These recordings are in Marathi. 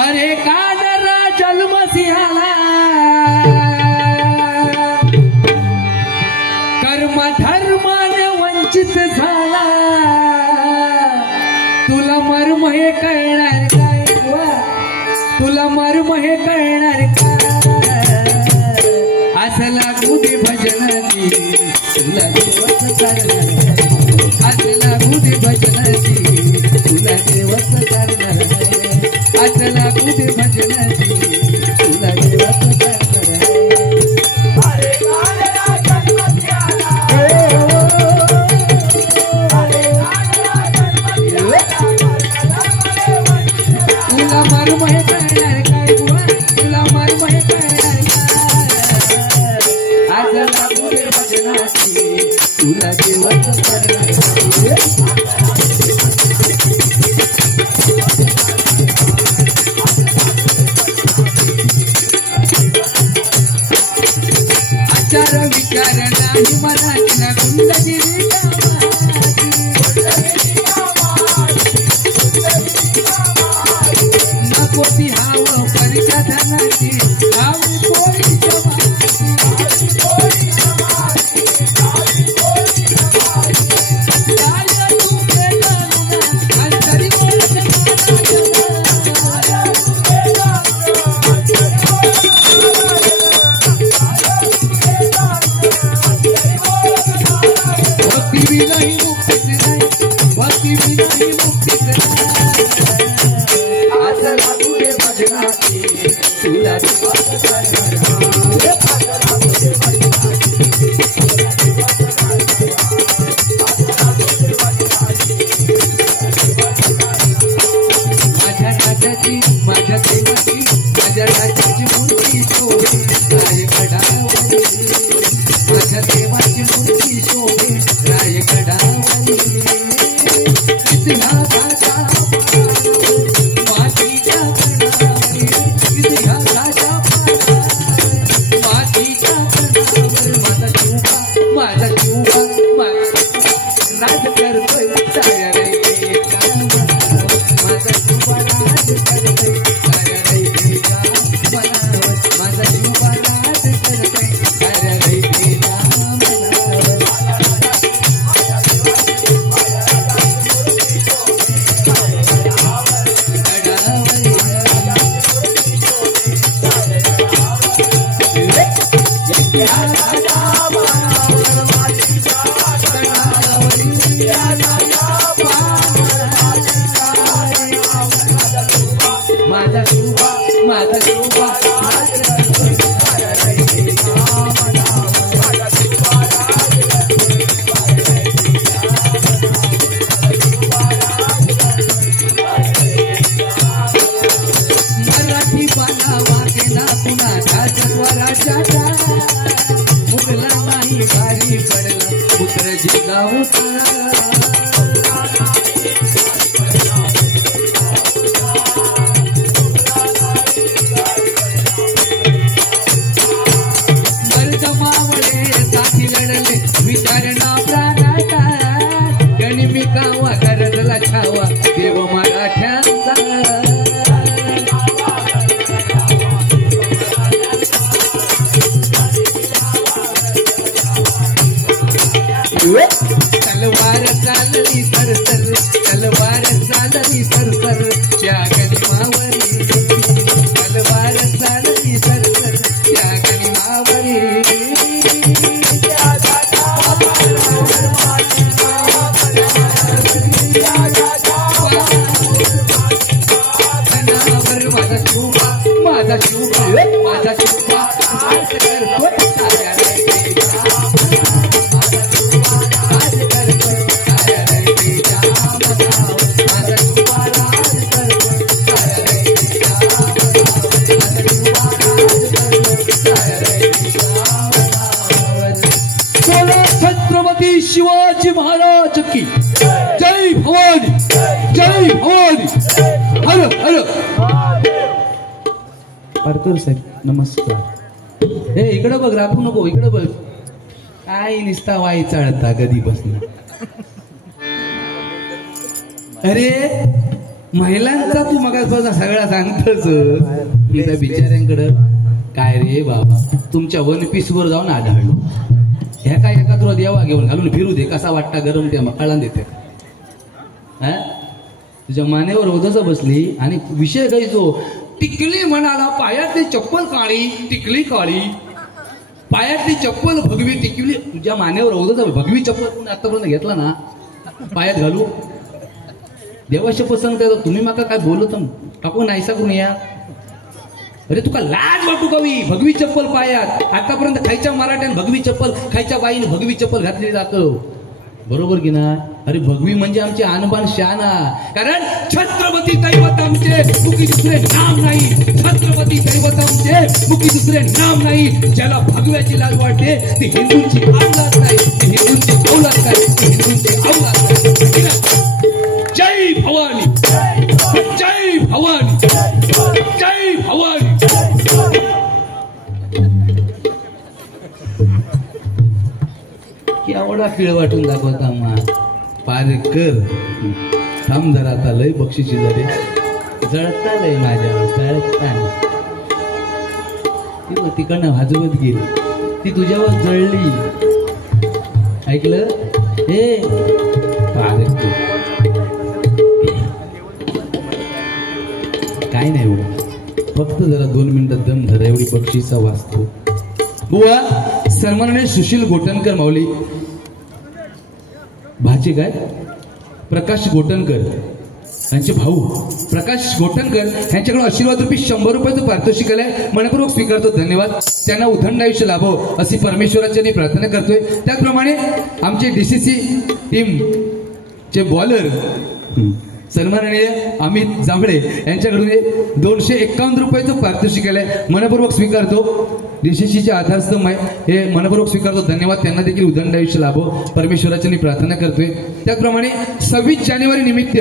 अरे कादरा जन्म सिंहाला कर्म धर्माने वंचित झाला तुला मर्म हे कळणार काय तुला मर्म हे कळणार का असं लागू दे भजनाची तुला देवच करणार असं लागू दे भजनाची तुला देवच करणार असं लागू दे भजनाची तुला देवच करणार तुला मर्म हे कळणार काय तुला मर्म हे कळणार आज लागू दे भजनाची तुला देवच करणार आचार विचार नाही मनातला कुंडगिरी नको ती हाव परीक्षा धनाची हावी पोळी शिवाजी महाराज की जय भवानी जय भवानी हर हर परतूर साहेब नमस्कार हे इकडे बघ राखू नको इकडे बघ काय निस्ता वाई चाळता कधीपासून अरे महिलांचा तू मगापासून सगळा सांगतोच मी त्या बिचाऱ्यांकडं काय रे बाबा तुमच्या वन पीस वर जाऊन आढळलो ह्या काय एका तुला देवा घेऊन घालून फिरू दे कसा वाटता गरम त्या मकाळा देते तुझ्या मानेवर ओझाचा बसली आणि विषय काही जो टिकली म्हणाला पायातली चप्पल काळी टिकली काळी पायातली चप्पल भगवी टिकली तुझ्या मानेवर ओझाचा भगवी चप्पल कोणी आतापर्यंत घेतला ना पायात घालू देवाशी प्रसंग तुम्ही माका काय बोलत टाकू नाहीसा करून या अरे तुका लाज वाटू कवी भगवी चप्पल पायात आतापर्यंत खायच्या मराठ्याने भगवी चप्पल खायच्या बाईने भगवी चप्पल घातली जातं बरोबर की ना अरे भगवी म्हणजे आमची आणबाण शाना कारण छत्रपती दैवत आमचे मुखी दुसरे नाम नाही छत्रपती दैवत आमचे मुखी दुसरे नाम नाही ज्याला भगव्याची लाज वाटते ती हिंदूंची औलाद नाही ती हिंदूंची औलाद नाही ती हिंदूंची औलाद नाही जय भवानी जय भवानी जय भवानी केवढा खेळ वाटून दाखवता मा पारेकर थांब जरा आता लय बक्षिसी जरे जळता लय माझ्यावर जळता ती तिकडनं वाजवत गेली ती तुझ्यावर जळली ऐकलं हे पारेकर काय नाही हो फक्त जरा 2 मिनिटात दम धरा एवढी बक्षीचा वाचतो बुवा सन्माननीय सुशील गोटनकर माऊली भाचे काय प्रकाश गोटनकर यांचे भाऊ प्रकाश गोटनकर यांच्याकडून आशीर्वाद रूपी 100 रुपयाचं पारितोषिक आलंय मनपूर्वक स्वीकारतो धन्यवाद त्यांना उदंड आयुष्य लाभो अशी परमेश्वराची मी प्रार्थना करतोय त्याचप्रमाणे आमचे डीसीसी टीम चे बॉलर सन्माननीय अमित जांभळे यांच्याकडून 251 रुपयाचं पारितोषिक आलंय मनपूर्वक स्वीकारतो डीसीसीचे आधारस्तंभ हे मनपूर्वक स्वीकारतो धन्यवाद त्यांना देखील उदंड आयुष्य लाभो परमेश्वराची मी प्रार्थना करतोय त्याचप्रमाणे 26 जानेवारी निमित्त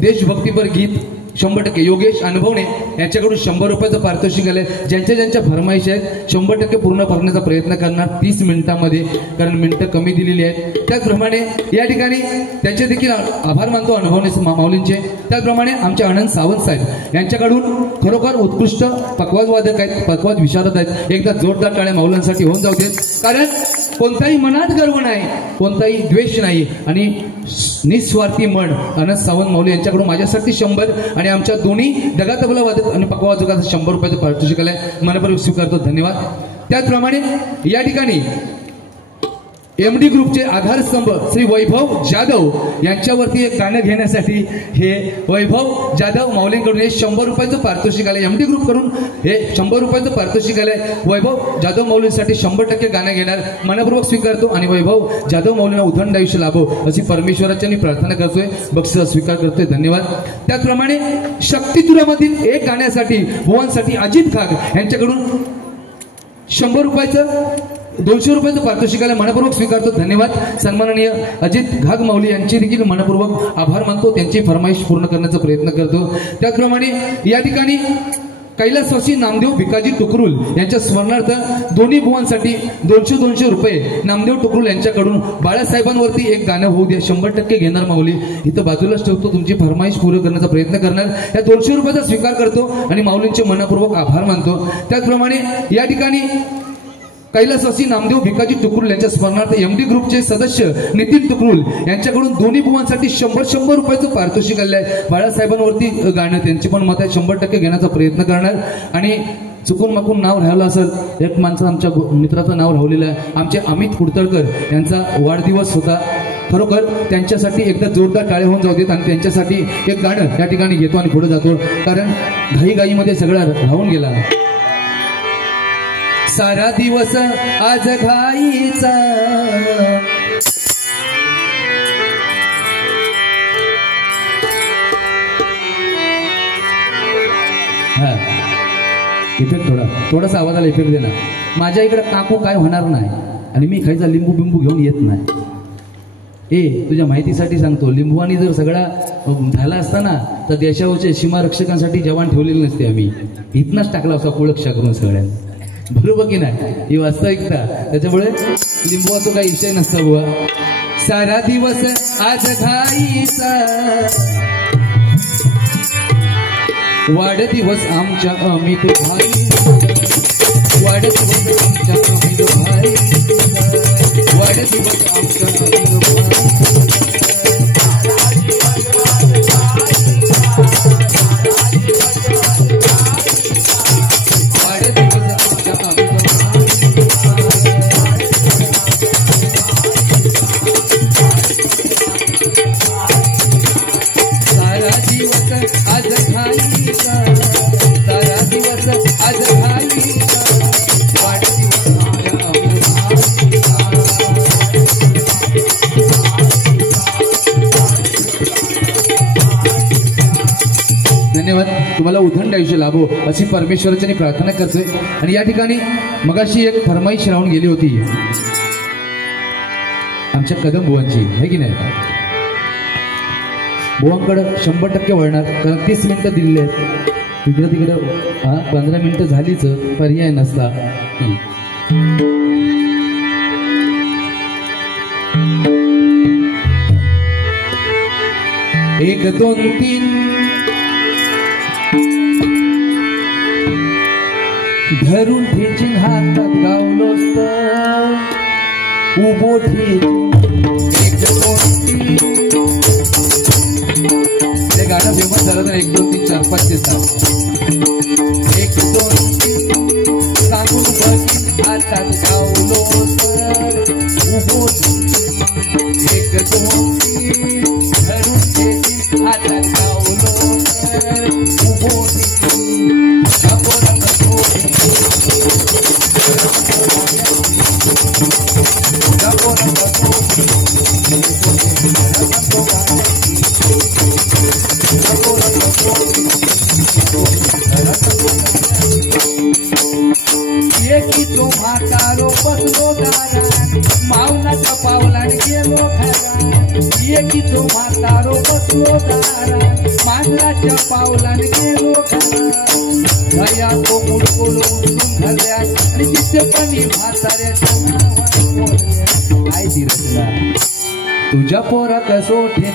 देशभक्तीपर गीत 100% योगेश अनुभवणे यांच्याकडून 100 रुपयाचं पारितोषिक आलंय ज्यांच्या फरमाईश आहेत 100% पूर्ण करण्याचा प्रयत्न करणार 30 मिनिटांमध्ये कारण मिनिटं कमी दिलेली आहेत त्याचप्रमाणे या ठिकाणी त्यांचे देखील आभार मानतो अनुभवणे माऊलींचे त्याचप्रमाणे आमचे आनंद सावंत साहेब यांच्याकडून खरोखर उत्कृष्ट पकवाज वादक आहेत पकवाज विशारद आहेत एकदा जोरदार टाळ्या माऊलांसाठी होऊन जाऊ देत कारण कोणताही मनात गर्व नाही कोणताही द्वेष नाही आणि निस्वार्थी मन आनंद सावंत माऊली यांच्याकडून माझ्यासाठी 100 आणि आमच्या दोन्ही दगा तबला वादक आणि पकवाज वादकाचं 100 रुपयाचं पारितोषिक आलंय मनपूर्वक स्वीकारतो धन्यवाद त्याचप्रमाणे या ठिकाणी एमडी ग्रुपचे आधारस्तंभ श्री वैभव जाधव यांच्यावरती एक गाणं घेण्यासाठी हे वैभव जाधव माऊलींकडून हे 100 रुपयाचं पारितोषिक आलंय एमडी ग्रुप कडून हे 100 रुपयाचं पारितोषिक आलंय वैभव जाधव माऊलींसाठी 100% गाणं घेणार मनपूर्वक स्वीकारतो आणि वैभव जाधव माऊलींना उदंड आयुष्य लाभो अशी परमेश्वराची मी प्रार्थना करतोय बक्षीस स्वीकार करतोय धन्यवाद त्याचप्रमाणे शक्तितुरामधील एक गाण्यासाठी भुवनसाठी अजित खाग यांच्याकडून 100 रुपयाचं 200 रुपयाचं पारितोषिक आलंय मनपूर्वक स्वीकारतो धन्यवाद सन्माननीय अजित घाग माऊली यांचे देखील मनपूर्वक आभार मानतो त्यांची फरमाईश पूर्ण करण्याचा प्रयत्न करतो त्याचप्रमाणे या ठिकाणी कैलासवासी नामदेव भिकाजी टुकरुल यांच्या स्मरणार्थ दोन्ही भुवांसाठी 200 रुपये नामदेव टुकरुल यांच्याकडून बाळासाहेबांवरती एक गाणं होऊ द्या 100% घेणार माऊली इथं बाजूलाच ठेवतो तुमची फरमाईश पूर्ण करण्याचा प्रयत्न करणार या 200 रुपयाचा स्वीकार करतो आणि माऊलींचे मनपूर्वक आभार मानतो त्याचप्रमाणे या ठिकाणी कैलासवासी नामदेव भिकाजी टुकरुल यांच्या स्मरणार्थ एमडी ग्रुपचे सदस्य नितीन टुकरुल यांच्याकडून दोन्ही भुवांसाठी 100 रुपयाचं पारितोषिक आलंय बाळासाहेबांवरती गाणं त्यांची पण मत आहे 100% घेण्याचा प्रयत्न करणार आणि चुकून माकून नाव राहिलं असेल एक माणसं आमच्या मित्राचं नाव राहिलेलं आहे आमचे अमित कुडतळकर यांचा वाढदिवस होता खरोखर त्यांच्यासाठी एकदा जोरदार टाळे होऊन जाऊ देत आणि त्यांच्यासाठी एक गाणं या ठिकाणी घेतो आणि पुढे जातो कारण घाईघाईमध्ये सगळा राहून गेला सारा दिवस आज घाईचा हा इथे थोडासा आवाजाला इफेक्ट दे ना माझ्या इकडे काकू काय होणार नाही आणि मी खायचा लिंबू बिंबू घेऊन येत नाही तुझ्या माहितीसाठी सांगतो लिंबूवानी जर सगळा झाला असता ना तर देशावरच्या सीमा रक्षकांसाठी जवान ठेवलेले नसते आम्ही इथनच टाकला असा कुळक्षा करून सगळ्यांना बरोबर की नाही ही वास्तविकता त्याच्यामुळे लिंबूचा काही विषय नसता बुवा सारा दिवस आज घाईचा वाढदिवस आमच्या अमित भाई, वाढदिवस आमच्या अमित भाई, वाढदिवस आमच्या अमित भाई, धन्यवाद. तुम्हाला उदंड आयुष्य लाभो अशी परमेश्वराची प्रार्थना करतोय. आणि या ठिकाणी मगाशी एक फरमाईश राहून गेली होती आमच्या कदम बुवांची, आहे की नाही? बुवांकडे 100% वळणार, कारण 30 मिनिटं दिलेले आहेत. तिकडं 15 मिनिटं झालीच, पर्याय नसता. 1 2 3 धरून ठेचीन हातात गावलोस तर उभो ठेचीन. ते गाणं फेमस झालं तर 1 2 3 4 5 6 1 2 सांगून बघीन हातात गावलोस तर उभो ठेचीन. 1 2 धरून ठेचीन हातात गावलोस तर उभो ठेचीन. एकीचो म्हातारो बसलो दारात, मावनाच्या पावलान गेलो घरात. एकीचो म्हातारो बसलो दारात, मांजराच्या पावलान गेलो घरात. भया तो मुडकोलो धरल्यात आणि चित्तपणी म्हाताऱ्याच्या नावात आई ती रचना तुझ्या पोरात सोठे.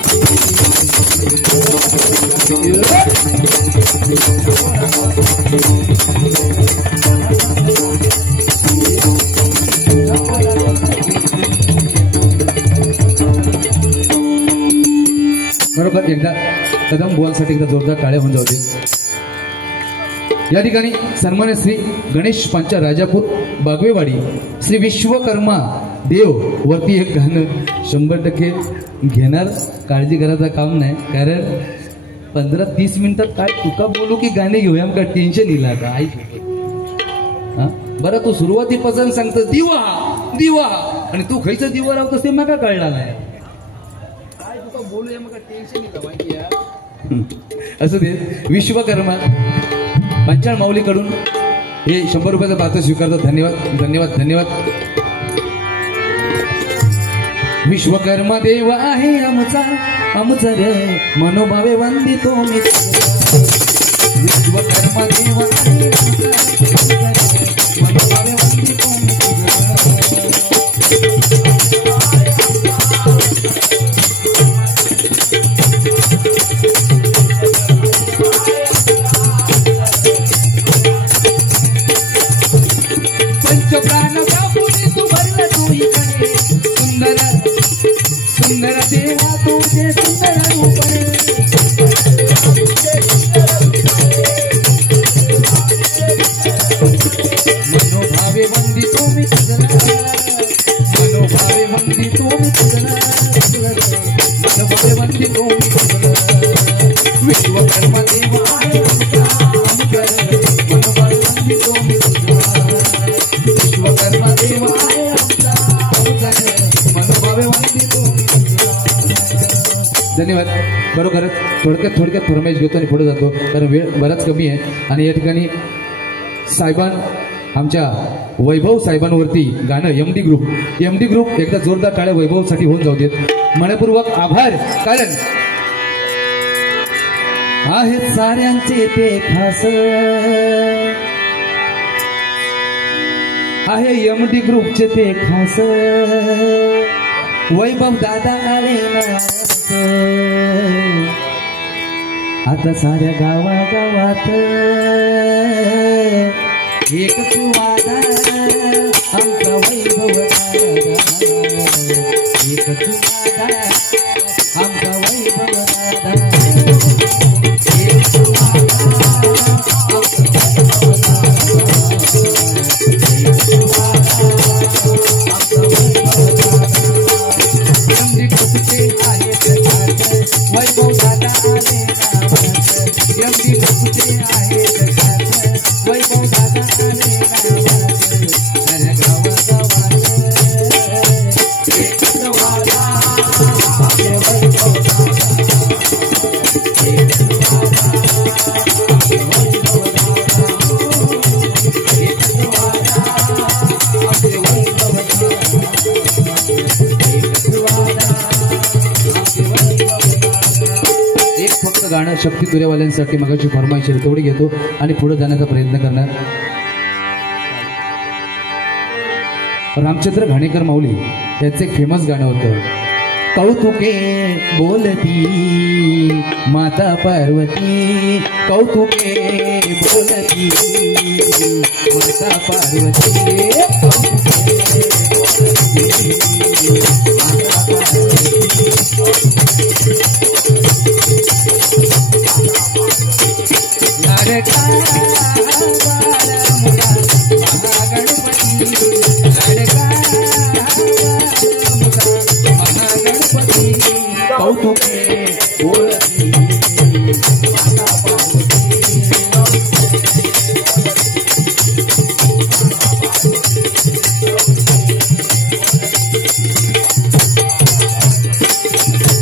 बरोबर. एकदा कदम बुवांसाठी एकदा जोरदार टाळ्या होऊन जाऊ दे. या ठिकाणी सन्मान्य श्री गणेश पंचा राजापूर बागवेवाडी श्री विश्वकर्मा देव वरती एक गाणं 100% घेणार. काळजी करायचं काम नाही, कारण 15-30 मिनिटात काय तुका बोलू की गाणे घेऊया आमका टेन्शन येईल का आई. बरं तू सुरुवातीपासून सांगतो दिवा दिवा आणि तू खयचं दिवा राहतोस ते मला कळला नाही. काय तुका बोलूया मग टेन्शन येतं माहिती आहे. असं ते विश्वकर्मा पंचाळ माऊलीकडून हे 100 रुपयाचं पात्र स्वीकारतो. धन्यवाद धन्यवाद धन्यवाद. विश्वकर्मा देव आहे आमचा रे मनोभावे वंदितो मी. विश्वकर्मा देव आहे मनोभावे वंदितो मी. पंचप्राण बापुनी तू भरला तू इकडे सुंदर सुंदर देवा तुझे सुंदर रूप रे. मनोभावे वंदितो मी तुझा, मनोभावे वंदितो मी तुझा, मनोभावे वंदितो मी तुझा. विश्वकर्मा देवा आहे मनोभावे वंदितो मी तुझा. विश्वकर्मा देवा आहे मनोभावे वंदितो. धन्यवाद. बरोबर. थोडक्यात फरमाईश घेतो आणि पुढे जातो, कारण वेळ बराच कमी आहे. आणि या ठिकाणी साहेबान आमच्या वैभव साहेबांवरती गाणं एमडी ग्रुप एकदा जोरदार टाळ्या वैभवसाठी होऊन जाऊ देत. मनपूर्वक आभार, कारण आहेत साऱ्यांचे ते खास आहे. एमडी ग्रुपचे ते खास वैभव दादा आले ना. आता साऱ्या गावागावात एकच वादा आमचा वैभव दादा, एकच वादा आमचा वैभव दादा, एकच वादा आमचा वैभव दादा आले यमदी कुठे आहे वैभव दादा आले अरे गावागावात एकच वादा आपले वैभव दादा, एकच वादा आपले वैभव दादा, एकच वादा आपले वैभव दादा, एकच वादा आपले वैभव दादा. एक फक्त गाणं शक्ती तुरेवाल्यांसाठी मगाची फरमाईश तेवढी घेतो आणि पुढे जाण्याचा प्रयत्न करणार. रामचंद्र घाणेकर माऊली याचं एक फेमस गाणं होतं. कौतुके बोलती माता पार्वती, कौतुके बोलती माता पार्वती, लाडका महागणपती, लाडका महागणपती, कौतुके बोलती माता पार्वती,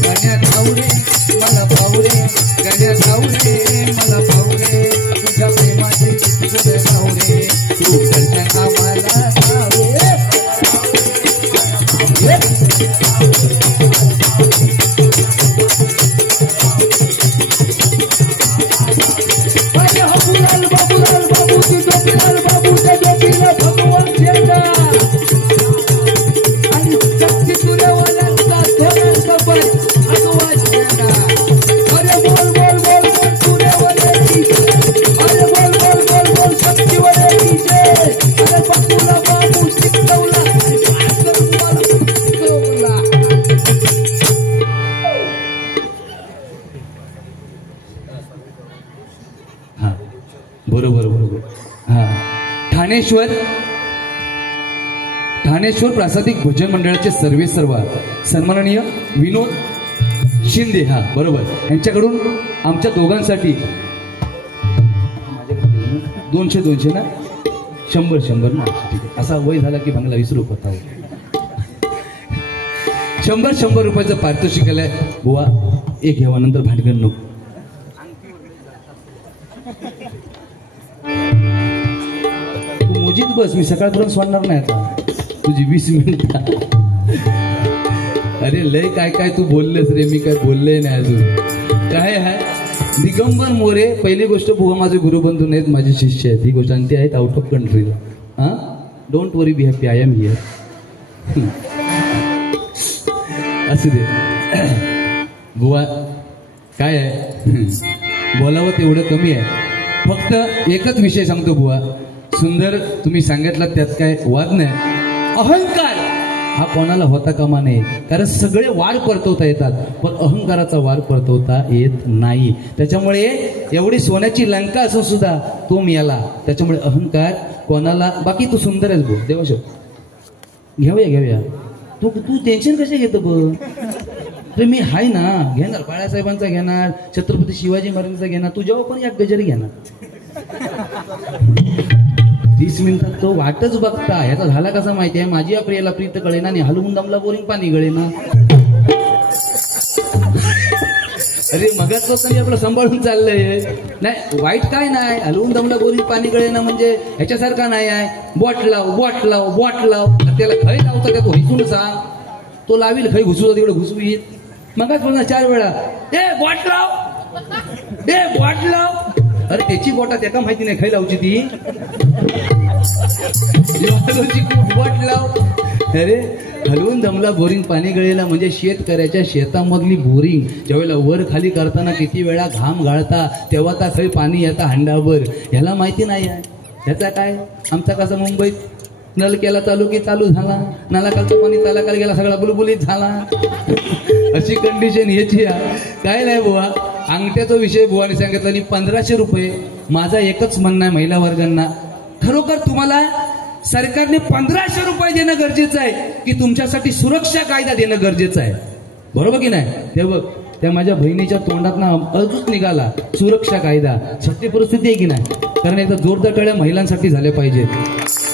गण्यात आवरे मला पावरे, गण्यात आवरे मला पावरे, तुझ्या प्रेमाचे तुझे पावरे, तू घरच्या कामाला जावे. ठाणेश्वर प्रासादिक भोजन मंडळाचे सर्वेसर्वा सन्माननीय विनोद शिंदे, हा बरोबर, यांच्याकडून आमच्या दोघांसाठी 200 ना 100 ना, असा वय झाला की बंगला 20 रुपये होता. 100 रुपयाचं पारितोषिक आलंय. बुवा एक घ्यावा, नंतर भांडगण नको. तू मुजीत बस, मी सकाळपर्यंत सोडणार नाही आता तुझी 20 मिनिट. अरे लय काय काय तू बोललेस रे, मी काय बोलले नाही अजून. काय आहे दिगंबर मोरे, पहिली गोष्ट बुवा माझे गुरुबंधू नाहीत, माझे शिष्य आहेत. ही गोष्ट आणि ते आहेत आउट ऑफ कंट्रीला. हा, don't worry, be happy, I am here. असू दे बुवा, काय आहे बोलावं तेवढं कमी आहे. फक्त एकच विषय सांगतो बुवा, सुंदर तुम्ही सांगितलं, त्यात काय वाद नाही. अहंकार हा कोणाला होता कामा नये, कारण सगळे वार परतवता येतात, पण अहंकाराचा वार परतवता येत नाही. त्याच्यामुळे एवढी सोन्याची लंका असून सुद्धा तो मिळाला. त्याच्यामुळे अहंकार कोणाला, बाकी तू सुंदर आहेस बोल देवाशो, घेऊया तू टेन्शन कसे घेतो बघ. तर मी हाय ना, घेणार बाळासाहेबांचा घेणार, छत्रपती शिवाजी महाराजांचा घेणार, तू जेव्हा पण या गजरी घेणार. 30 मिनिटात तो वाटच बघता. ह्याचा झाला कसा माहिती आहे, माझी या प्रियाला प्रीत कळेना आणि हलवून दमला बोरिंग पाणी गळेना. अरे मगाच आपलं सांभाळून चाललंय. नाही वाईट काय नाही, हलवून दमला बोरिंग पाणी गळेना म्हणजे ह्याच्यासारखा नाही आहे. बॉट लाव त्याला खै लावता त्या तो हिसून सांग, तो लावील खै घुसू तिकडे घुसू येईल. मगाच बोलणार 4 वेळा, बॉट लाव. अरे त्याची बोटा त्याला माहिती नाही खै लावची ती. बॉट लाव अरे हलवून दमला बोरिंग पाणी गळेला म्हणजे शेतकऱ्याच्या शेतामधली बोरिंग ज्यावेळेला वर खाली करताना किती वेळा घाम गाळता तेव्हा त्या काही पाणी येता हंडावर. ह्याला माहिती नाही आहे. ह्याचा काय आमचा कसं मुंबईत नल केला चालू की चालू झाला, नालाकालचं पाणी तालाकाल गेला सगळा बुलबुलीत झाला. अशी कंडिशन याची काय नाही बुवा. अंगठ्याचा विषय बुवाने सांगितला आणि 1500 रुपये. माझा एकच म्हणणं आहे महिला वर्गांना, खरोखर तुम्हाला सरकारने 1500 रुपये देणं गरजेचं आहे की तुमच्यासाठी सुरक्षा कायदा देणं गरजेचं आहे. बरोबर की नाही? ते बघ त्या माझ्या बहिणीच्या तोंडातनं अजूनच निघाला सुरक्षा कायदा. सत्य परिस्थिती आहे की नाही? कारण एकदा जोरदार टाळ्या महिलांसाठी झाल्या पाहिजेत.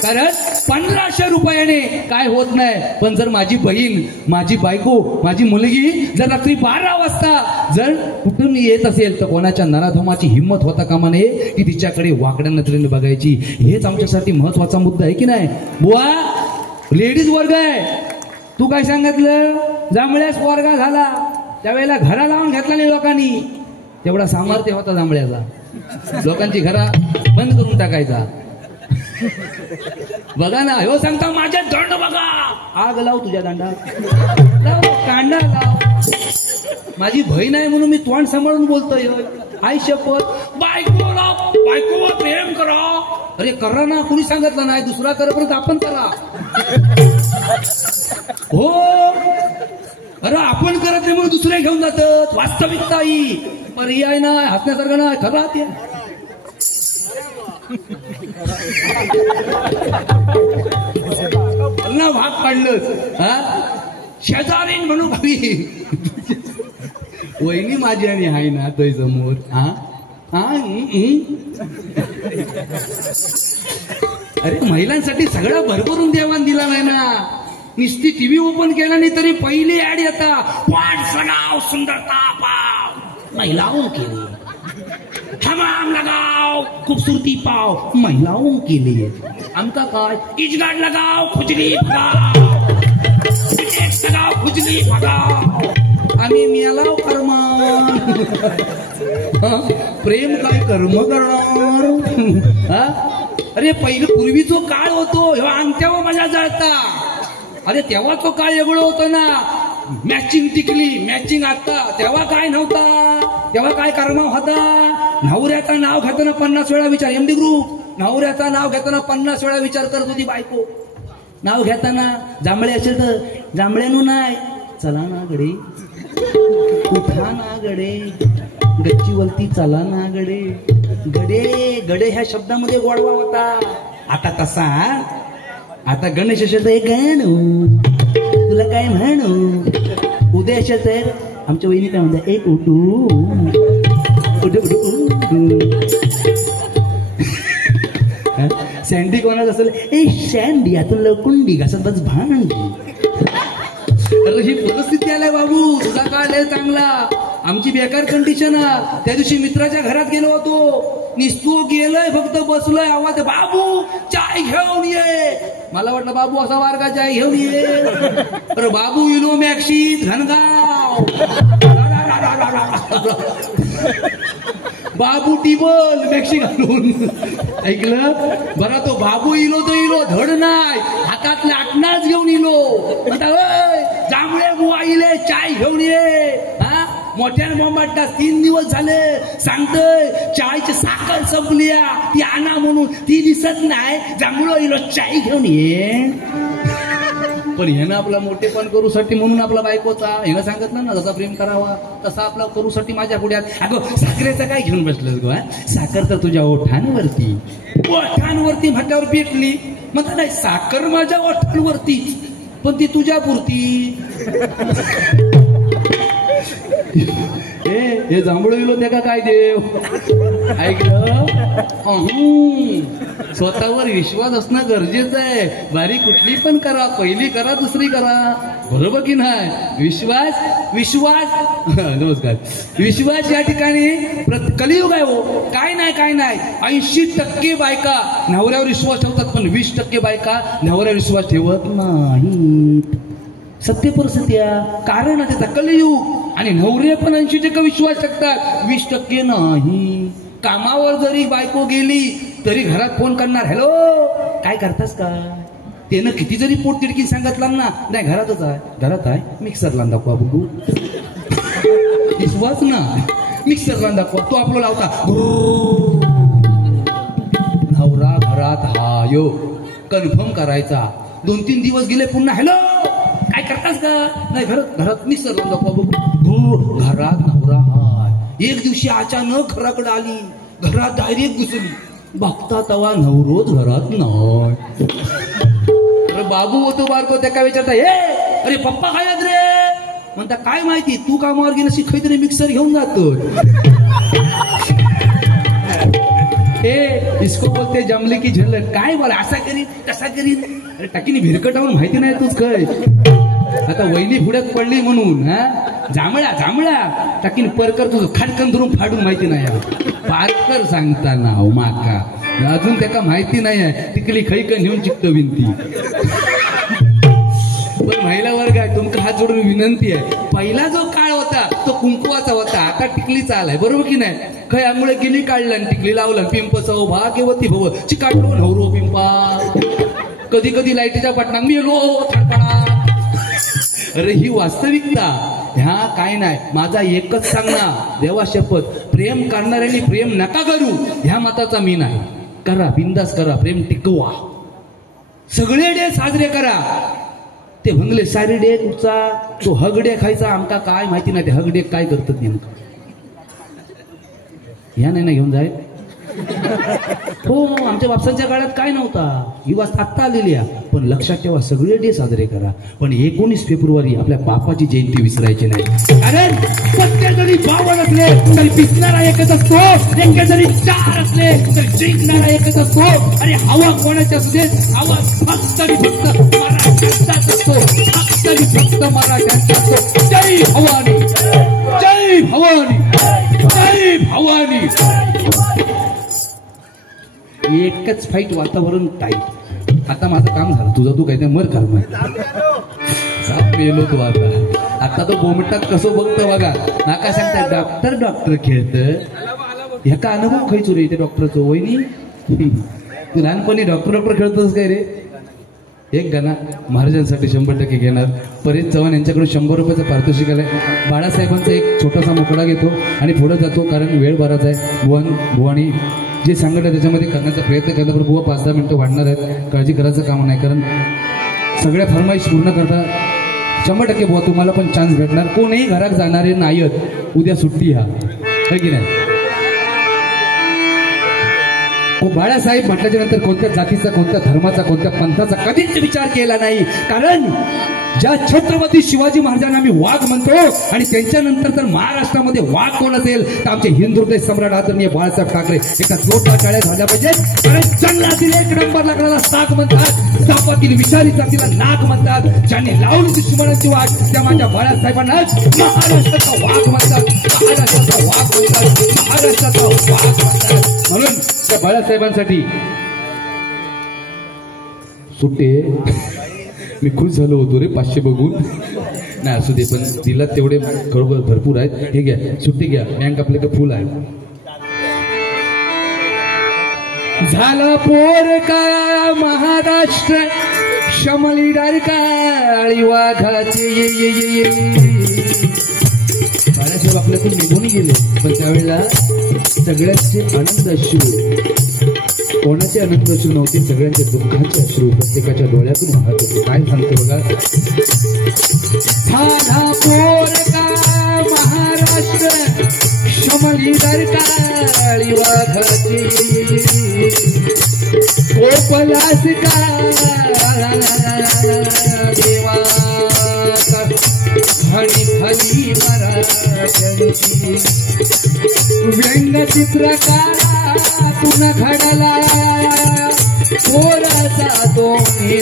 कारण 1500 रुपयाने काय होत नाही. पण जर माझी बहीण, माझी बायको, माझी मुलगी जर रात्री 12 वाजता जर कुठून येत असेल तर कोणाच्या नराधमाची हिंमत होता कामा नये की तिच्याकडे वाकड्या नजरेने बघायची. हेच आमच्यासाठी महत्वाचा मुद्दा आहे की नाही बुवा. लेडीज वर्ग आहे. तू काय सांगितलं? जांभळ्यास वर्गा झाला त्यावेळेला घरा लावून घेतला नाही लोकांनी. तेवढा सामर्थ्य होता जांभळ्याचा. लोकांची घरा बंद करून टाकायचा. बघा ना, हो सांगता माझ्या दंड बघा. आग लाव तुझ्या दंडात, लाव कांडा लाव. माझी बहीण आहे म्हणून मी तोंड सांभाळून बोलतोय. आई शपथ बायकोवर प्रेम करा. अरे करा ना, कुणी सांगितलं नाही. दुसरा करेपर्यंत आपण करा. हो अरे आपण करत नाही म्हणून दुसरे घेऊन जातात. वास्तविकता ही पर्याय नाही, हसण्यासारखं नाही, खरं हात. भाग काढलंच हा. शेजारीन म्हणू भावी वहिनी माझी आणि आहे ना तो समोर. हा हा अरे महिलांसाठी सगळा भरभरून देवाण दिला नाही ना. नुसती टीव्ही ओपन केला नाही तरी पहिली ऍड येता. वाट सुंदरता पाव महिलाओं के लिए, हमाम लगाओ खूबसूरती पाव महिलाओं के लिए. आमका काय इजगाड लगाओ खुजली भगाओ, लगाओ खुजली भगाओ. आम्ही मिळालाव कर्म. प्रेम काय कर्म करणार. अरे पहिलं पूर्वीचो काळ होतो ह्यो अंगठ्यावर मजा जळता. अरे तेव्हा तो काळ वेगळं होतं ना. मॅचिंग टिकली मॅचिंग आता. तेव्हा काय नव्हता. तेव्हा काय कर्म होता. नवऱ्याचं नाव घेताना 50 वेळा विचार. एमडी ग्रुप नवऱ्याचं नाव घेताना 50 वेळा विचार करत होती बायको. नाव घेताना जांभळे असेल तर जांभळ्यानु नाही, चला ना गडे, उठा ना गडे, गच्चीवरती चला ना गडे. गडे गडे ह्या शब्दामध्ये गोडवा होता. आता तसा आता गणेश असेल तर एक गाणू तुला काय म्हणू. उद्या असेल तर आमच्या वहिनी काय म्हणतात, एक उठू उठू उठू. सँडी कोणाच असेल, ए सँडी आता कुंडी घासत बस भांडी. अरे ही परिस्थिती आलाय बाबू. तुझा काळ लय चांगला. आमची बेकार कंडिशन. त्या दिवशी मित्राच्या घरात गेलो होतो. निस्तू गेलोय फक्त बसलोय. आवाज बाबू चाय घेऊन ये. मला वाटलं बाबू असा वारगा चाय घेऊन ये. अरे बाबू इलो मॅक्सीत घनगाव. बाबू टिबल मॅक्सी घालून. ऐकलं बरं. तो बाबू इलो तो इलो धड नाही, हातातले आटणाच घेऊन इलो. जांभळे बुवा इले चाय घेऊन ये. हा मोठ्याने मोबाटला 3 दिवस झाले सांगतोय चायची साखर संपली ती आणा म्हणून. ती दिसत नाही. जांभळं इलो चाय घेऊन ये. पण ह्यानं आपला मोठेपण करूसाठी म्हणून आपला बायकोचा ह्यानं सांगितलं ना जसा प्रेम करावा तसा आपला करूसाठी माझ्या पुढ्यात. अगं साखरेचं काय घेऊन बसलं गो. साखर तर तुझ्या ओठांवरती. ओठांवरती म्हटल्यावर पेटली. मग नाही साखर माझ्या ओठांवरती पण ती तुझ्या पुरती. हे जांभळं गेलो त्या का काय देव. ऐकलं. स्वतःवर विश्वास असणं गरजेचं आहे. बारी कुठली पण करा, पहिली करा दुसरी करा. बरोबर की नाही. विश्वास विश्वास नमस्कार. विश्वास या ठिकाणी कलियुग आहे हो. काय नाही 80% बायका नवऱ्यावर विश्वास ठेवतात पण 20% बायका नवऱ्यावर विश्वास ठेवत नाही. सत्य परिस्थिती आहे. कारण त्याचा कलियुग. आणि नवरे पण 80% विश्वास टाकतात, 20% नाही. कामावर जरी बायको गेली तरी घरात फोन करणार, हॅलो काय करतास का. त्यानं किती जरी पोट तिडकी सांगितलं ना, नाही घरातच आहे, घरात आहे, मिक्सरला दाखवा बघू, विश्वास ना, मिक्सरला दाखवा, तो आपलं लावता, नवरा घरात हा यो कन्फर्म करायचा. 2-3 दिवस गेले, पुन्हा हॅलो काय करतास का, नाही घरात, घरात मिक्सरला दाखवा बघू, घरात नवरा हाय. एक दिवशी अचानक घराकडे आली, घरात डायरेक्ट घुसली, बघता तवा नवरोज घरात नाही. अरे बाबू होतो बारको, त्या काय विचारता, हे अरे पप्पा काय रे म्हणता, काय माहिती तू कामावर गेलं शिकाय तरी मिक्सर घेऊन जातो. हे इसको बोलते जमले की झल्ल, काय बोला असा करीन तसा करीन, अरे टाकीने भिरकटावून माहिती नाही तूच काय. आता वहिनी पुढ्यात पडली म्हणून हा जांभळा जांभळा टाकीने परकर तुझं खाटकन धरून फाडून माहिती नाही. पारकर सांगताना माका अजून त्याका माहिती नाही आहे, तिकली खैक नेऊन चिकतो विनती. पण महिला वर्ग आहे, तुमका हात जोडून विनंती आहे, पहिला जो काळ होता तो कुंकुवाचा होता, आता टिकलीचा आलाय, बरोबर की नाही. खय आंघोळ गेली काढलं आणि टिकली लावलं, पिंप चौभा केवती भव चिकाटलो नवरो पिंपा, कधी कधी लाईटीच्या पटनात मेलो थडपडा. अरे ही वास्तविकता, ह्या काय नाही. माझा एकच सांगणं, देवा शपथ, प्रेम करणाऱ्यांनी प्रेम नका करू ह्या मताचा मी नाही. करा, बिंदास करा, प्रेम टिकवा, सगळे डे साजरे करा. ते म्हणले सारे डे तुमचा, तो हगडे खायचा, आमका काय माहिती नाही ते हगडे काय करतात नेमकं. या नाही ना घेऊन जाय. हो आमच्या बापसांच्या काळात काय नव्हता, ही वास्त आत्ता आलेली आहे. पण लक्षात ठेवा, सगळे डे साजरे करा, पण 19 फेब्रुवारी आपल्या बापाची जयंती विसरायची नाही. कारण प्रत्येक जरी 52 असले तरी पिसणारा एकच असतो, एके जरी 4 असले तरी जिंकणारा एकच असतो. आणि हवा कोणाच्या असू दे, हवा फक्त आणि फक्त मराठ्यांचाच असतो, फक्त आणि फक्त मराठ्यांचा असतो. जय भवानी, जय भवानी, जय भवानी. एकच फाईट वातावरण टाईट. आता माझं काम झालं, तुझं तू काही मर कर साप मेलो तू. आता तो बोमटात कसं बघतो बघा, नाका सांगता डॉक्टर डॉक्टर खेळत, ह्याचा अनुभव खायचो रे ते डॉक्टरचं. वहिनी तू लहानपणी डॉक्टर डॉक्टर खेळतोस काय रे. एक गाणं महाराजांसाठी 100% घेणार. परेश चव्हाण यांच्याकडे 100 रुपयाचं पारितोषिक आलंय. बाळासाहेबांचा एक छोटासा मोकळा घेतो आणि पुढे जातो, कारण वेळ बराच आहे. भुवानी जे सांगितलं त्याच्यामध्ये करण्याचा प्रयत्न करणार, पण बुवा 5-10 मिनिटं वाढणार आहेत, काळजी करायचं काम नाही. कारण सगळ्या फरमाईश पूर्ण करता 100% बुवा तुम्हाला पण चान्स भेटणार. कोणीही घरात जाणारे नाहीत, उद्या सुट्टी ह्या है की नाही. बाळासाहेब म्हटल्याच्या नंतर कोणत्या जातीचा, कोणत्या धर्माचा, कोणत्या पंथाचा कधीच विचार केला नाही. कारण ज्या छत्रपती शिवाजी महाराजांना आम्ही वाघ म्हणतो, आणि त्यांच्यानंतर जर महाराष्ट्रामध्ये वाघ कोण असेल तर आमचे हिंदू हृदय सम्राट आदरणीय बाळासाहेब ठाकरे. एका जोरदार टाळ्या झाल्या पाहिजेत. कारण जंगलातील 1 नंबर लागणारा साग म्हणतात, सापातील विषारी जातीला नाग म्हणतात. ज्यांनी लावली दुश्मनाची वाट त्या माझ्या बाळासाहेबांना महाराष्ट्राचा वाघ म्हणतात, महाराष्ट्राचा वाघ म्हणतात, महाराष्ट्राचा वाघ म्हणतात. म्हणून त्या बाळासाहेबांसाठी सुट्टे. मी खुश झालो होतो रे 500 बघून. नाही असू दे, पण दिला तेवढे खरोखर भरपूर आहेत. हे घ्या, सुट्टी घ्या, बँक आपल्याकडे फुल आहे. झाला पोर का महाराष्ट्र शमली डारकाळी वाघाचे. बाळासाहेब आपल्यातून निघून गेले, पण त्यावेळेला सगळ्यांचे आनंद अश्रू, कोणाचे आनंद अश्रू नव्हते, सगळ्यांचे दुःखाचे अश्रू प्रत्येकाच्या डोळ्यातून वाहत होते. काय सांगतो बघा. झाला पोर का महाराष्ट्र शमली डारकाळी वाघाचे, कोपलास का देवाचा हळी हळी मराठ्यांची. व्यंगचित्रकारातून घडला पोराचा दोन्ही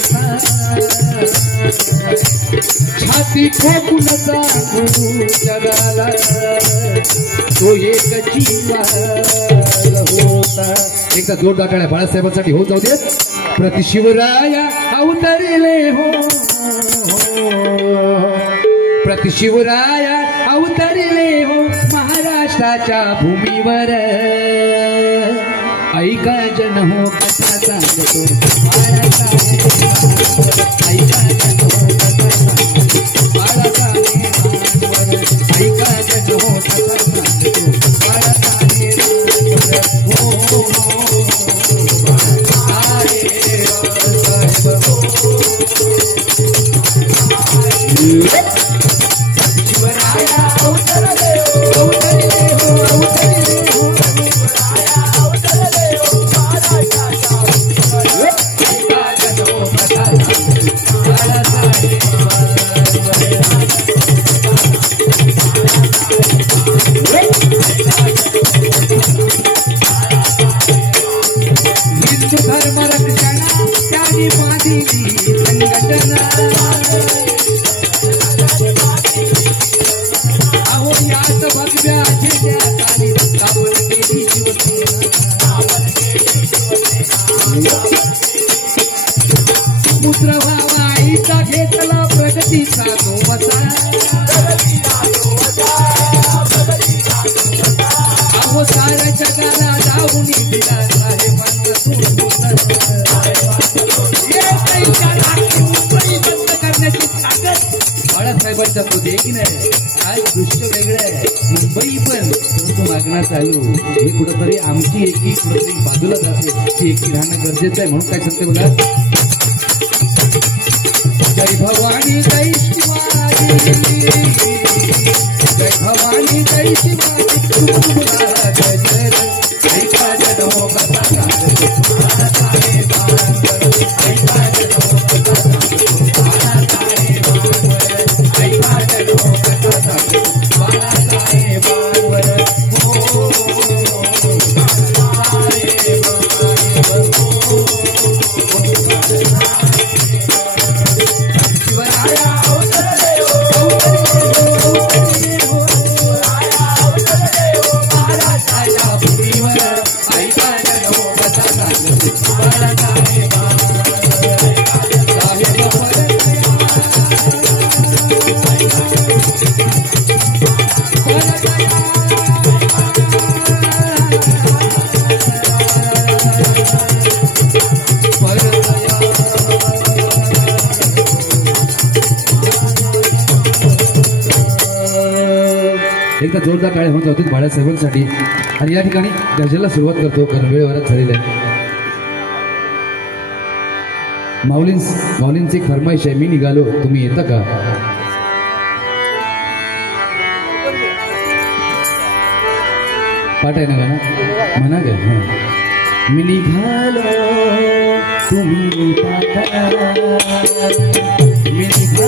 छाती ठोकून सांगू जगाला, तो एक जीवा होता. एकदा जोरदार टाळ्या बाळासाहेबांसाठी होत जाऊ दे. प्रतिशिवराया अवतरले हो, प्रतिशिवराया अवतरले हो महाराष्ट्राच्या भूमीवर. ऐका जन हो कथा सांगतो बाळाचा ऐका जन हो कथा सांगतो बाळाचा ऐका जन हो कथा सांगतो बाळाचा धर्म रक्षणा त्यागी पाठीची संघटना अहो याच भगव्याचे त्या काली काबल केली पुत्र भावाईचा घेतला प्रगतीचा गोवसा अहो साऱ्या जगाला जाऊन दिला बाळासाहेबांचा तो की नाही आज दृश्य वेगळं आहे मुंबई पण मागणं चालू हे कुठंतरी आमची एकी कुठंतरी बाजूला जाते ती एकी राहणं गरजेचं आहे म्हणून काय सांगते बघा जय भवानी जय शिवाजी जय भवानी जय शिवाजी ऐका जन हो कथा सांगतो बाळासाहेब ऐका जन हो कथा सांगतो बाळासाहेब ऐका जन हो कथा सांगतो बाळासाहेब एकदा जोरदार टाळ्या होत होती बाळासाहेबांसाठी आणि या ठिकाणी गझलला सुरुवात करतो कारण वेळ वरात झालेला आहे माऊलींची एक फरमाईश आहे मी निघालो तुम्ही येता का पाठ आहे ना गाणं म्हणा ग मी निघालो तुम्ही येता का मी निघालो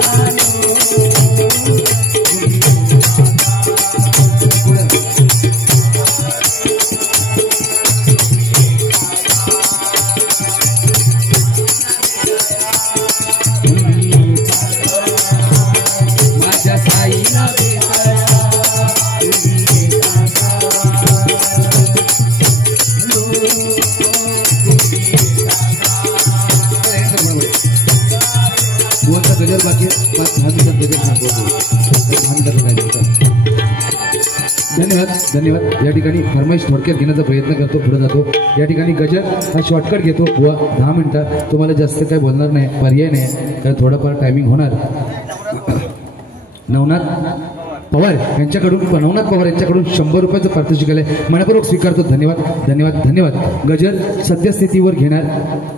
धन्यवाद धन्यवाद या ठिकाणी फरमाईश थोडक्यात घेण्याचा प्रयत्न करतो पुढे जातो या ठिकाणी गजर हा शॉर्टकट घेतो बुवा 10 मिनिटात तुम्हाला जास्त काय बोलणार नाही पर्याय नाही कारण थोडंफार टायमिंग होणार नवनाथ पवार यांच्याकडून 100 रुपयाचं पारितोषिक आहे मनपूर्वक स्वीकारतो धन्यवाद धन्यवाद धन्यवाद गजर सद्यस्थितीवर घेणार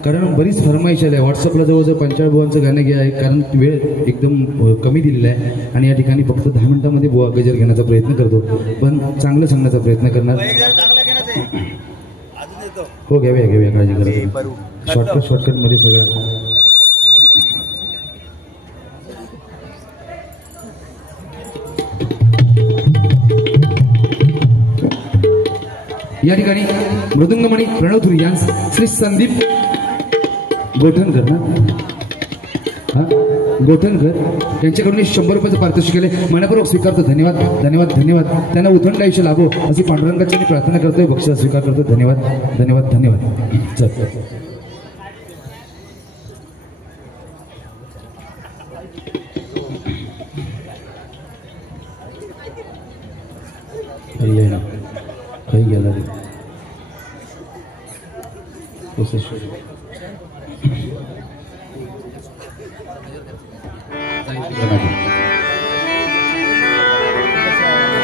कारण बरीच फरमाईश आली आहे व्हॉट्सअपला जवळजवळ 45 बुवांचं गाणं घ्या आहे कारण वेळ एकदम कमी दिलेला आहे आणि या ठिकाणी फक्त 10 मिनिटांमध्ये बुवा गजर घेण्याचा प्रयत्न करतो पण चांगलं सांगण्याचा प्रयत्न करणार हो घेऊया काळजी करा शॉर्टकट मध्ये सगळं या ठिकाणी मृदुंगमणी प्रणवधुरी यांस श्री संदीप गोठणकर गोठणकर यांच्याकडून 100 रुपयाचं पारितोषिक केले मनपूर्वक स्वीकारतो धन्यवाद धन्यवाद धन्यवाद त्यांना उथंड आयुष्य लाभो अशी पांडुरंगाची मी प्रार्थना करतोय बक्षीस स्वीकार करतो धन्यवाद धन्यवाद धन्यवाद चल काही गेला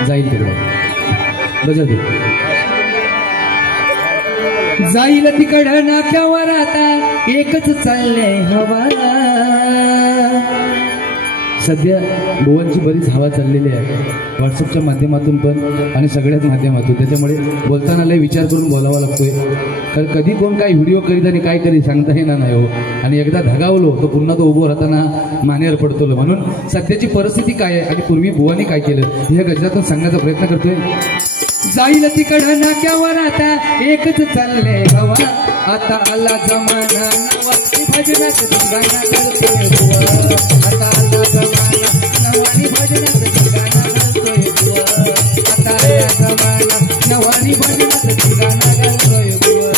जाईल तिकडे बजाव दे जाईल तिकडं नाक्यावर आता एकच चाललंय हवा सध्या बुवांची बरीच हवा चाललेली आहे व्हॉट्सअपच्या माध्यमातून पण आणि सगळ्याच माध्यमातून त्याच्यामुळे बोलताना लय विचार करून बोलावा लागतोय कारण कधी कोण काय व्हिडिओ करीत आणि काय करीत सांगता येणार नाही हो आणि एकदा धगावलो तो पुन्हा तो उभं राहताना मानेवर पडतो म्हणून सध्याची परिस्थिती काय आहे आणि पूर्वी बुवांनी काय केलं हे गजरातून सांगण्याचा प्रयत्न करतोय जाईल तिकडं नाक्यावर आता एकच चाललंय हवा आता आला जमाना नवानी भजनात गाणं करतोय बुवा आता आला जमाना नवानी भजनात गाणं करतोय बुवा आता आला जमाना नवानी भजनात गाणं करतोय बुवा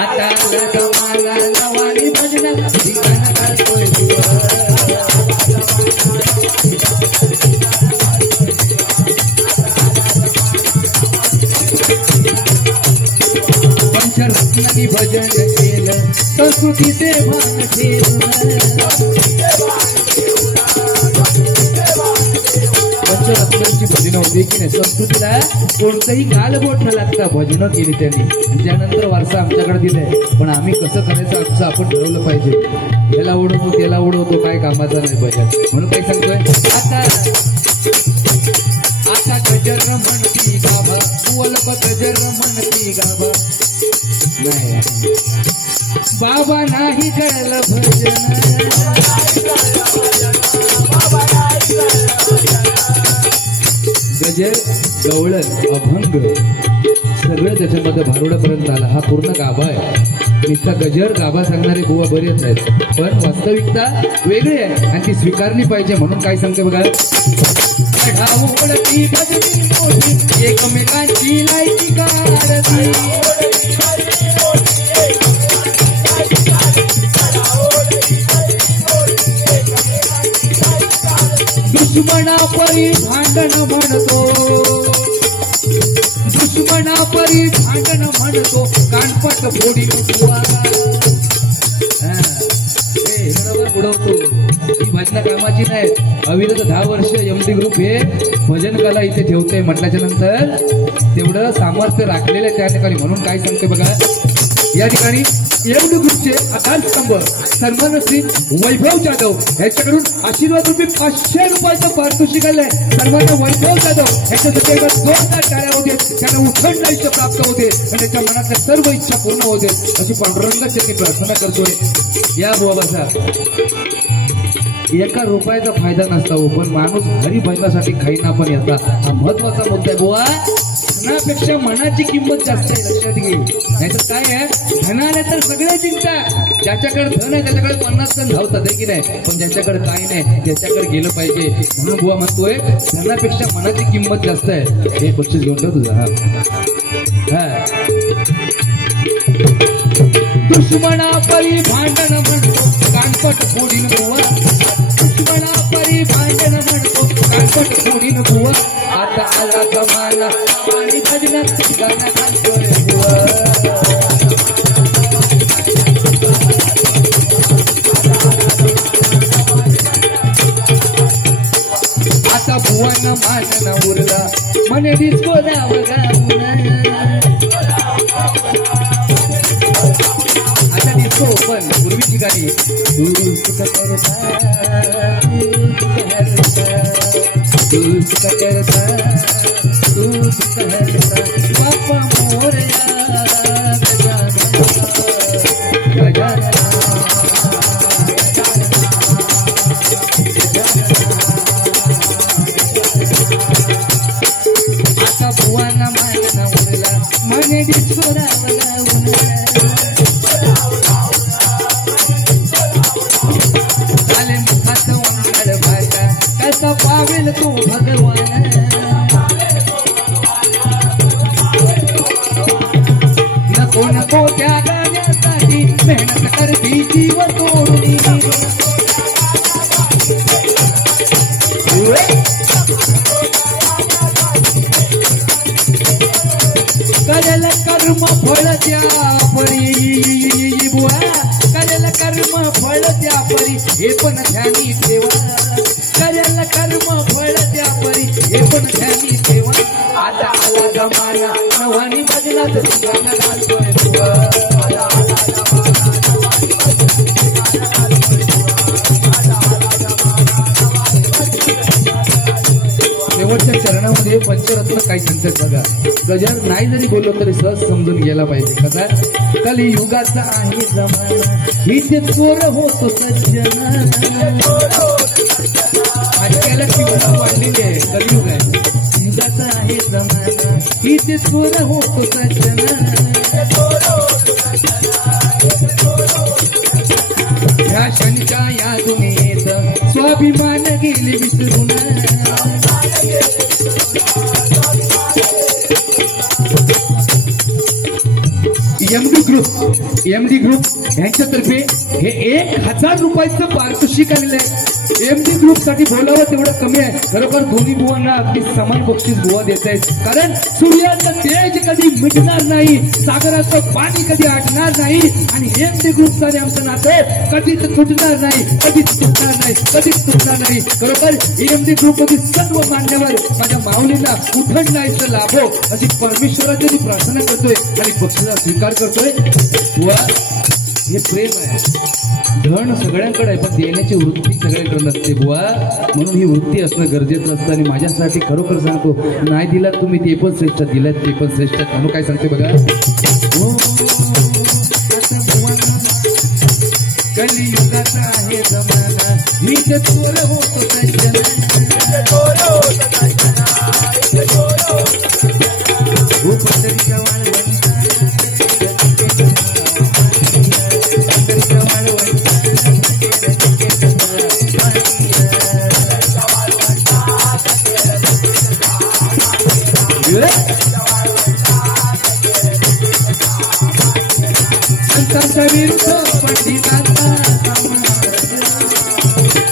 आता आला जमाना नवानी भजनात गाणं करतोय बुवा पंचरत्नांनी भजन केलं संस्कृतीचे भान ठेवून पंचरत्नांची भजन होती की नाही संस्कृतीला कोणतंही कालबोट न लागता भजन केली त्यांनी त्यानंतर वारसा आमच्याकडे दिलाय पण आम्ही कसं करायचं आमचं आपण ठरवलं पाहिजे याला उडवतो त्याला उडवतो काय कामाचा नाही भजन म्हणून काय सांगतोय आता गजर म्हणती गाभा वल्लभ गजर म्हणती गाभा नाही बाबा नाही कळलं भजन गजर गवळण अभंग सगळं त्याच्यामध्ये भारुडापर्यंत आला हा पूर्ण गाभा आहे नुसता गजर गाभा सांगणारे बुवा बरेच आहेत पण वास्तविकता वेगळी आहे आणि ती स्वीकारली पाहिजे म्हणून काय सांगते बघा ओळखी भजनी मोठी एकमेकांची लायकी काढती दुश्मनापरी भांडण म्हणतो दुश्मनापरी भांडण म्हणतो कानपट फोडी बुवा उडवतो ही भजन कामाची नाही अविरत 10 वर्ष एमडी ग्रुप हे भजन कला इथे ठेवते म्हटल्याच्या नंतर तेवढं सामर्थ्य राखलेलं त्या ठिकाणी म्हणून काय सांगते बघा या ठिकाणी एमडी ग्रुपचे आधारस्तंभ सन्मान श्री वैभव जाधव यांच्याकडून आशीर्वाद रुपये 500 रुपयाचं पारितोषिक आलंय सन्मान वैभव जाधव यांच्यासाठी एकदा जोरदार टाळ्या होते त्यांना उठण आयुष्य प्राप्त होते आणि त्यांच्या मनातल्या सर्व इच्छा पूर्ण होते अशी पांडुरंगाची प्रार्थना करतोय या बुवा एका रुपयाचा फायदा नसता हो पण माणूस हरी भजनासाठी खाईना पण येतात हा महत्वाचा मुद्दा आहे बुवा धनापेक्षा मनाची किंमत जास्त आहे लक्षात घे नाहीतर काय आहे धनाने तर सगळे जिंकतात ज्याच्याकडे धन आहे त्याच्याकडे 50 जण धावतात आहे की नाही पण ज्याच्याकडे काय नाही त्याच्याकडे गेलं पाहिजे म्हणून बुवा म्हणतोय धनापेक्षा मनाची किंमत जास्त आहे हे बक्षीस घेऊन ठेव तुझा हा दुश्मनापरी भांडण म्हणतो कानपट फोडीन बुवा दुश्मनापरी भांडण म्हणतो कानपट फोडीन बुवा आता आला जमाना आणि भजनात गाणं करतोय बुवा आता बुवांना मानना उरला मने डिस्को दाव गाऊन आता डिस्को पण पूर्वीची गाडी तू सुख करता बाप्पा मोरया आता बुवांना मानना उरला मने डिस्को दाव गाऊन कैसा पावेल तू भगवान नको नको त्या गाण्यासाठी मेहनत करती जीव तोडून कर्म फळ त्या परी बुवा करेल कर्म फळ त्या परी हे पण ध्यानी ठेवा करेल कर्म फळ त्या परी हे पण ध्यानी ठेवा आता आला जमाना नवानी बदलात ठिकाणा घालतोय बुवा शेवटच्या चरणामध्ये पंचरत्न काही सांगतात बघा गजर नाही जरी बोललो तरी सहज समजून गेला पाहिजे कसा कलियुगाचा आहे जमाना इथे चोर होतो सज्जन आजकाल किंमत वाढलेली आहे कलियुग आहे युगाचा आहे जमाना इथे चोर होतो सज्जन ह्या क्षणिका या दुनियेत स्वाभिमान गेले विसरून एमडी ग्रुप यांच्यातर्फे हे 1000 रुपयाचं पारितोषिक आलेलं आहे एमडी ग्रुप साठी बोलावं तेवढं कमी आहे खरोखर दोन्ही बुवांना अगदी समान बक्षीस बुवा देत आहेत कारण सूर्याचं तेज कधी मिटणार नाही सागराचं पाणी कधी आटणार नाही आणि एमडी ग्रुपचं आणि आमचं नातं कधीच तुटणार नाही कधीच तुटणार नाही कधीच तुटणार नाही खरोखर एमडी ग्रुप मधील सर्व मान्यवर माझ्या माऊलींना उठणलायचं लाभो अशी परमेश्वराची प्रार्थना करतोय आणि बक्षीचा स्वीकार करतोय व हे प्रेम आहे धन सगळ्यांकडे आहे पण देण्याची वृत्ती सगळ्यांकडे नसते बुवा म्हणून ही वृत्ती असणं गरजेचं असतं आणि माझ्यासाठी खरोखर सांगतो नाही दिला तुम्ही ते पण श्रेष्ठ दिलात ते पण श्रेष्ठ म्हणून काय सांगते बघा कलियुगाचा आहे जमाना इथे चोर होतो सज्जन संतांच्या विरुद्ध पंडितांचा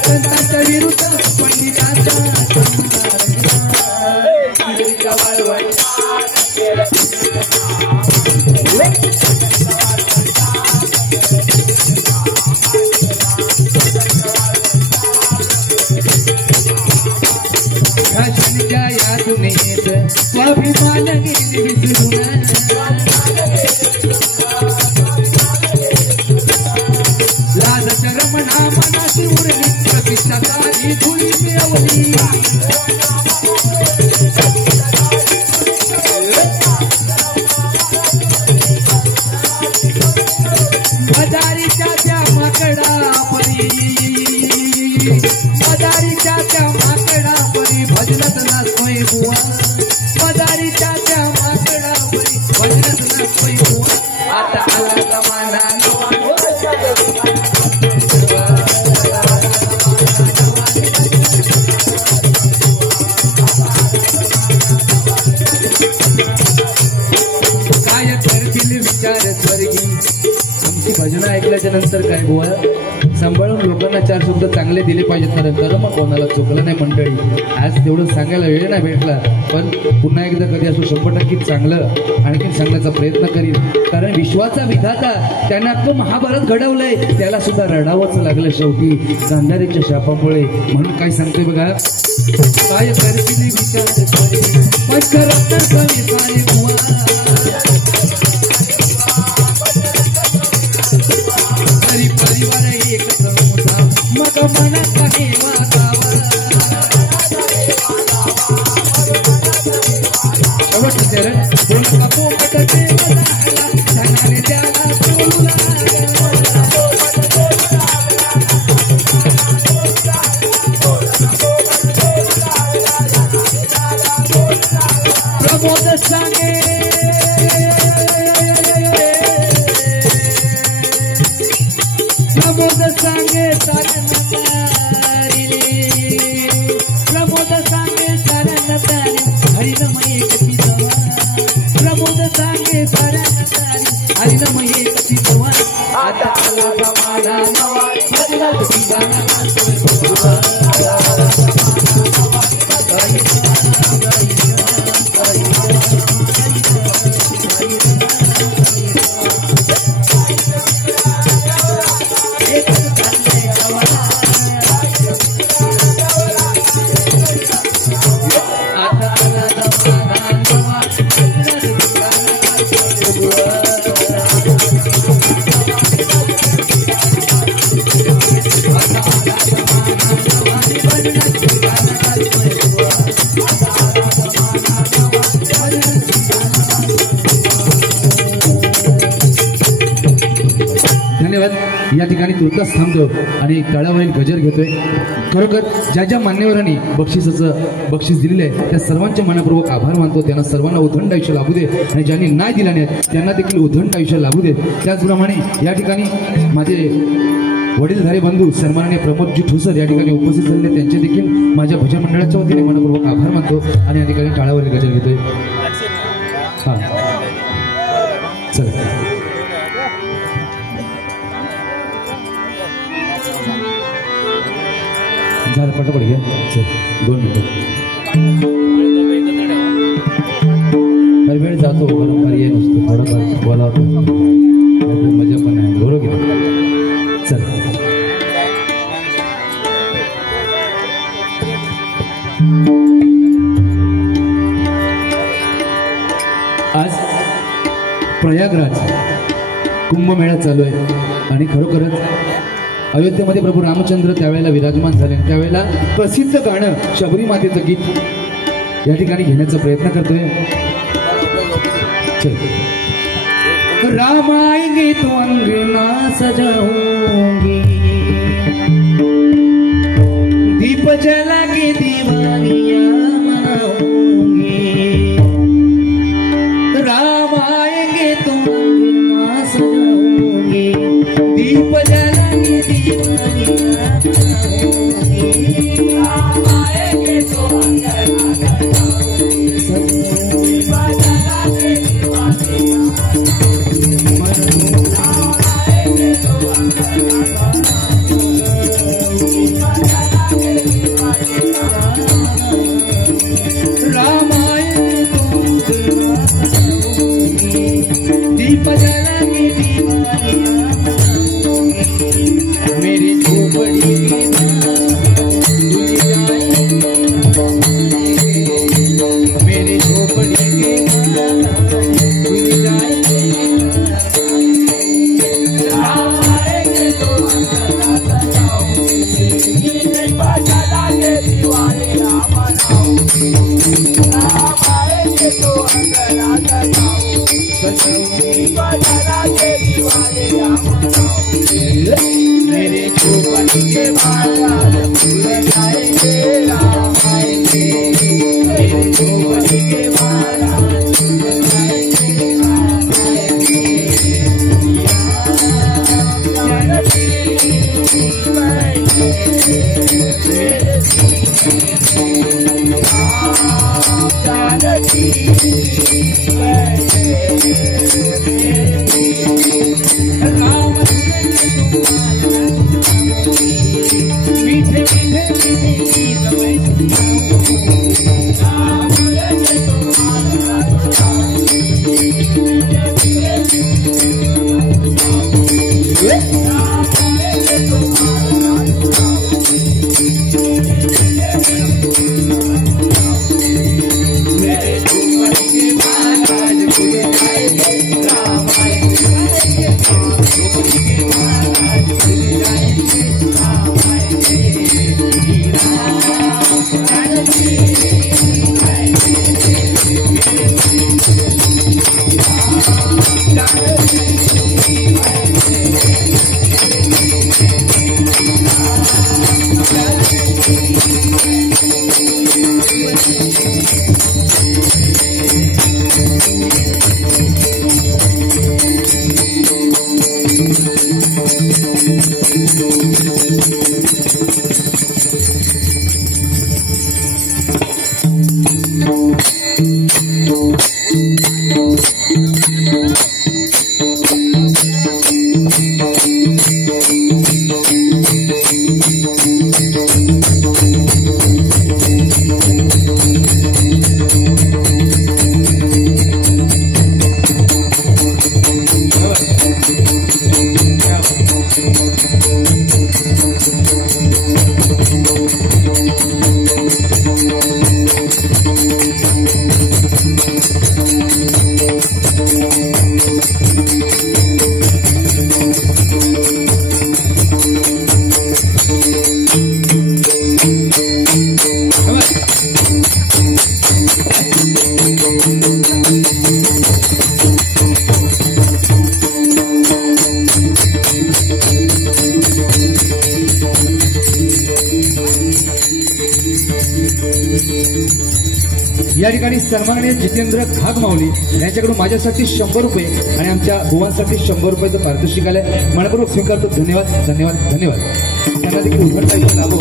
संतांच्या विरुद्ध पंडितांचा या दुनियेत स्वाभिमान गेली विसरून लाज शरमणा मनाची उरली प्रतिष्ठाचारी धुळी मिळवली मदारीच्या त्या माकडा परी मदारीच्या त्या माकडा परी भजनत नसतोय बुवा मदारीच्या त्या माकडा परी भजनत नसतोय बुवा आता आला जमाना काय करतील विचार स्वर्गी आमची भजनं ऐकल्याच्या नंतर काय बुवा सांभाळून लोकांना 4 शब्द चांगले दिले पाहिजेत खरं मग कोणाला चुकलं नाही मंडळी आज तेवढं सांगायला वेळ नाही भेटला पण पुन्हा एकदा कधी असो 100% चांगलं आणखी सांगण्याचा प्रयत्न करीन कारण विश्वाचा विधाता त्यानं अख्खं महाभारत घडवलंय त्याला सुद्धा रडावंच लागलं शेवटी गांधारीच्या शापामुळे म्हणून काय सांगतोय बघा काय करतील विचार पण करत कमी सारे हरी परिवार एक मोठा मग मनात आहे वागावा प्रमोद सांगे प्रमोद सांगे सारण प्रमोद सांगे सारण हरिनमये कपी प्रमोद सांगे सारण हरिनमये कपी आता आला जमाना नवा बदलत ठिकाणा तुर्तास थांबतो आणि तळावरील गजर घेतोय. खरोखर ज्या ज्या मान्यवरांनी बक्षीस दिलेले आहे त्या सर्वांचे मनपूर्वक आभार मानतो. त्यांना सर्वांना उदंड आयुष्य लाभू दे आणि ज्यांनी नाही दिला नाही त्यांना देखील उदंड आयुष्य लाभू दे. त्याचप्रमाणे या ठिकाणी माझे वडीलधारे बंधू सन्माननीय प्रमोदजी ठोसर या ठिकाणी उपस्थित झालेले त्यांचे देखील माझ्या भजन मंडळाच्या वतीने मनपूर्वक आभार मानतो आणि या ठिकाणी टाळावरील गजर घेतोय. हा चला झालं पटापट घ्या. चल 2 मिनिटं हर वेळ जातो मला पर्याय नसतो. थोडंफार बोलावतो मजा पण आहे बरोबर. चल आज प्रयागराज कुंभमेळा चालू आहे आणि खरोखरच अयोध्येमध्ये प्रभू रामचंद्र त्यावेळेला विराजमान झाले. त्यावेळेला प्रसिद्ध गाणं शबरी मातेचं गीत या ठिकाणी घेण्याचा प्रयत्न करतोय. राम आएंगे तो अंगना सजाऊंगी, दीप जला के दीवानियां मनाऊंगी. राम आएंगे तो अंगना सजाऊंगी, दीप जला के दीवानियां मनाऊंगी. राम आएंगे तो अंगना सजाऊंगी, दीप जला के दीवानियां मेरे झोपड़ के बाहर फूल आएंगे, राम आएंगे. मेरे झोपड़ के बाहर फूल आएंगे, राम आएंगे. या ठिकाणी सन्माननीय जितेंद्र घागमावली यांच्याकडून माझ्यासाठी 100 रुपये आणि आमच्या गोवांसाठी 100 रुपयाचं पारितोषिक आलंय. मनपूर्वक स्वीकारतो. धन्यवाद धन्यवाद धन्यवाद. त्यांना देखील उघडता लाभो.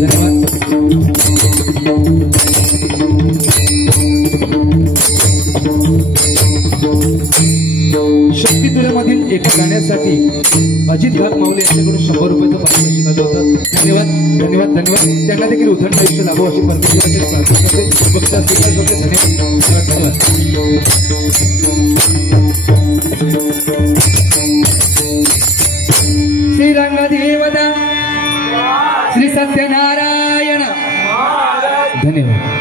धन्यवाद. शक्तीतुल्यामधील एका गाण्यासाठी अजित घागमावले यांच्याकडून 100 रुपयाचं पारितोषिक आलं होतं. धन्यवाद धन्यवाद धन्यवाद. त्यांना देखील उद्धट आयुष्य लाभो अशी परमेश्वराची प्रार्थना करते. बघता स्वीकार करते. धन्यवाद धन्यवाद. श्रीरंगदेवता श्री सत्यनारायण. धन्यवाद.